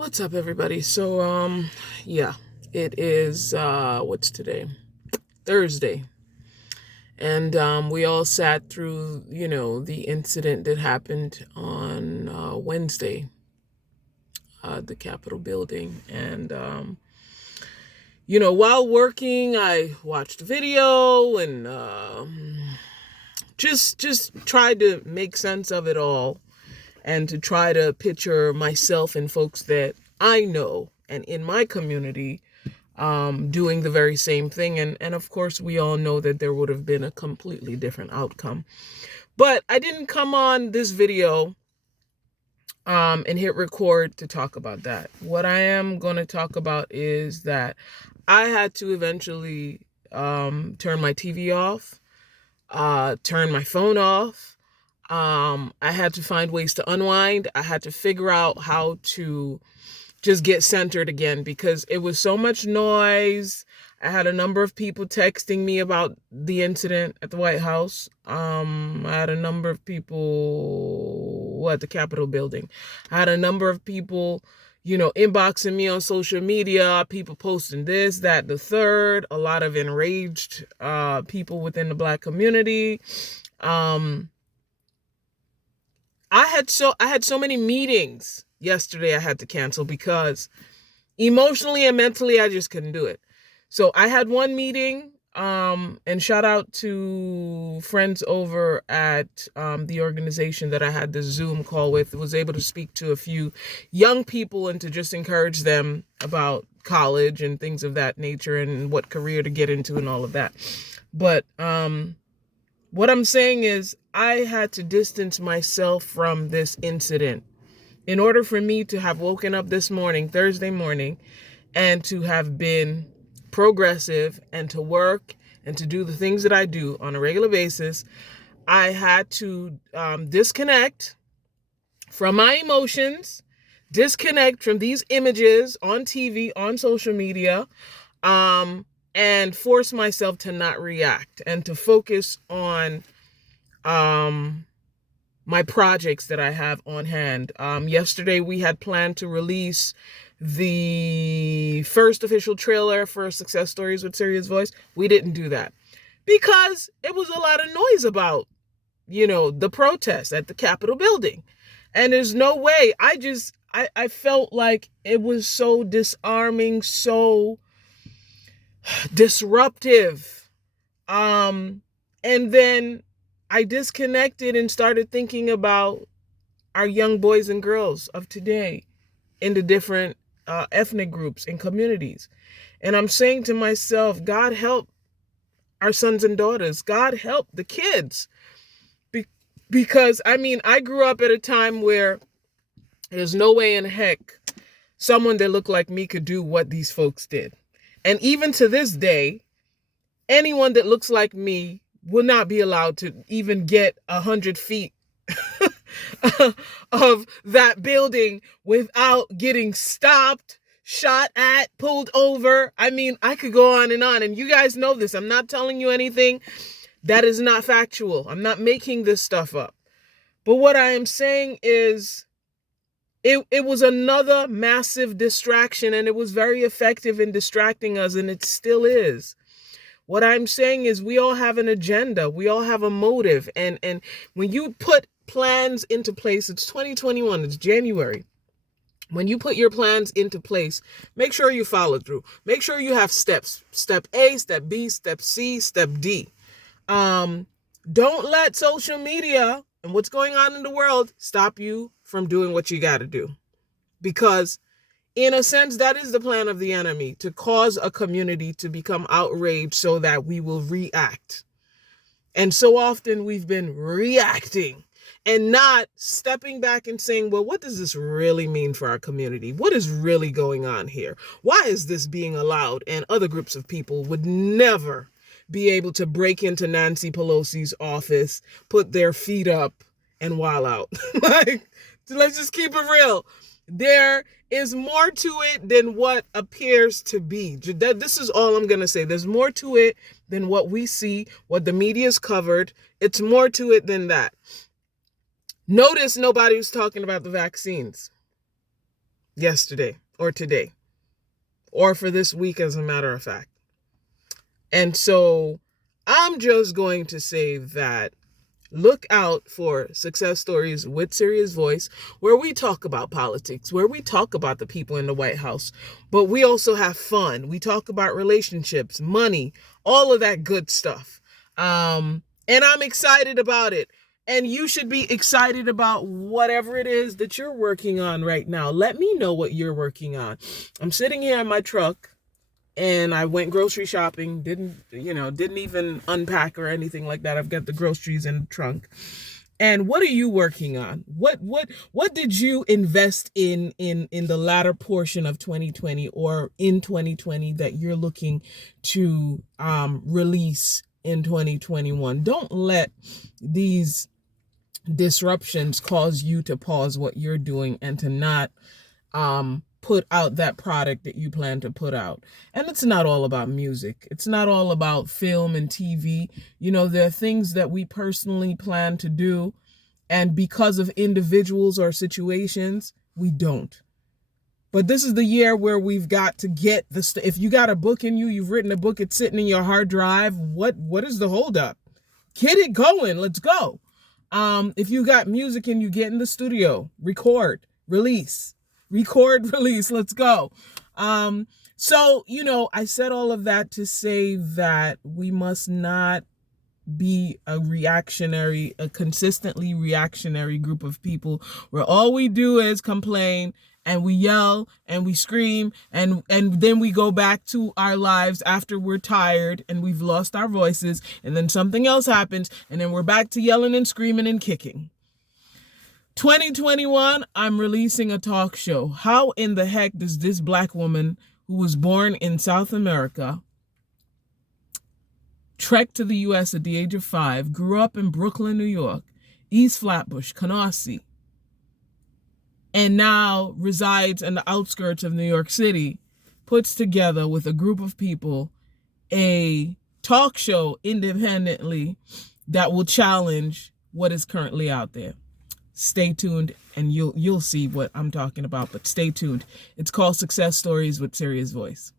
What's up, everybody? Yeah, it is, what's today? Thursday. And we all sat through, the incident that happened on Wednesday, the Capitol building. And while working, I watched a video and just tried to make sense of it all and to try to picture myself and folks that I know and in my community doing the very same thing. And of course, we all know that there would have been a completely different outcome. But I didn't come on this video and hit record to talk about that. What I am going to talk about is that I had to eventually turn my TV off, turn my phone off. I had to find ways to unwind. I had to figure out how to just get centered again because it was so much noise. I had a number of people texting me about the incident at the White House. I had a number of people at the Capitol building. I had a number of people, inboxing me on social media, people posting this, that, the third, a lot of enraged people within the Black community. I had so many meetings yesterday I had to cancel because emotionally and mentally I just couldn't do it. So I had one meeting, and shout out to friends over at the organization that I had the Zoom call with. Was able to speak to a few young people and to just encourage them about college and things of that nature and what career to get into and all of that. But what I'm saying is I had to distance myself from this incident in order for me to have woken up this morning, Thursday morning, and to have been progressive and to work and to do the things that I do on a regular basis. I had to disconnect from my emotions, disconnect from these images on TV, on social media, and force myself to not react and to focus on my projects that I have on hand. Yesterday we had planned to release the first official trailer for Success Stories with Serious Voice. We didn't do that because it was a lot of noise about, the protest at the Capitol building. And there's no way. I felt like it was so disarming, so disruptive. And then I disconnected and started thinking about our young boys and girls of today in the different ethnic groups and communities. And I'm saying to myself, God help our sons and daughters. God help the kids. Because, I grew up at a time where there's no way in heck someone that looked like me could do what these folks did. And even to this day, anyone that looks like me will not be allowed to even get 100 feet of that building without getting stopped, shot at, pulled over. I could go on, and you guys know this. I'm not telling you anything that is not factual. I'm not making this stuff up. But what I am saying is it was another massive distraction, and it was very effective in distracting us, and it still is. What I'm saying is we all have an agenda. We all have a motive. And when you put plans into place, it's 2021, it's January. When you put your plans into place, make sure you follow through. Make sure you have steps. Step A, step B, step C, step D. Don't let social media and what's going on in the world stop you from doing what you got to do. Because in a sense, that is the plan of the enemy, to cause a community to become outraged so that we will react. And so often we've been reacting and not stepping back and saying, well, what does this really mean for our community? What is really going on here? Why is this being allowed? And other groups of people would never be able to break into Nancy Pelosi's office, put their feet up, and wild out. Let's just keep it real. There is more to it than what appears to be. This is all I'm going to say. There's more to it than what we see, what the media's covered. It's more to it than that. Notice nobody was talking about the vaccines. yesterday or today, or for this week, as a matter of fact. And so I'm just going to say that look out for Success Stories with Serious Voice, where we talk about politics, where we talk about the people in the White House, but we also have fun. We talk about relationships, money, all of that good stuff. And I'm excited about it. And you should be excited about whatever it is that you're working on right now. Let me know what you're working on. I'm sitting here in my truck, and I went grocery shopping, didn't even unpack or anything like that. I've got the groceries in the trunk. And what are you working on? What did you invest in the latter portion of 2020 or in 2020 that you're looking to release in 2021? Don't let these disruptions cause you to pause what you're doing and to not put out that product that you plan to put out. And it's not all about music. It's not all about film and TV. There are things that we personally plan to do, and because of individuals or situations, we don't. But this is the year where we've got to get if you got a book in you, you've written a book, it's sitting in your hard drive, what is the holdup? Get it going. Let's go. If you got music and you get in the studio, record, release. Let's go. So, I said all of that to say that we must not be a consistently reactionary group of people where all we do is complain and we yell and we scream and then we go back to our lives after we're tired and we've lost our voices, and then something else happens and then we're back to yelling and screaming and kicking. 2021, I'm releasing a talk show. How in the heck does this Black woman who was born in South America, trekked to the U.S. at the age of 5, grew up in Brooklyn, New York, East Flatbush, Canarsie, and now resides in the outskirts of New York City, puts together with a group of people a talk show independently that will challenge what is currently out there? Stay tuned and you'll see what I'm talking about, but stay tuned. It's called Success Stories with Serious Voice.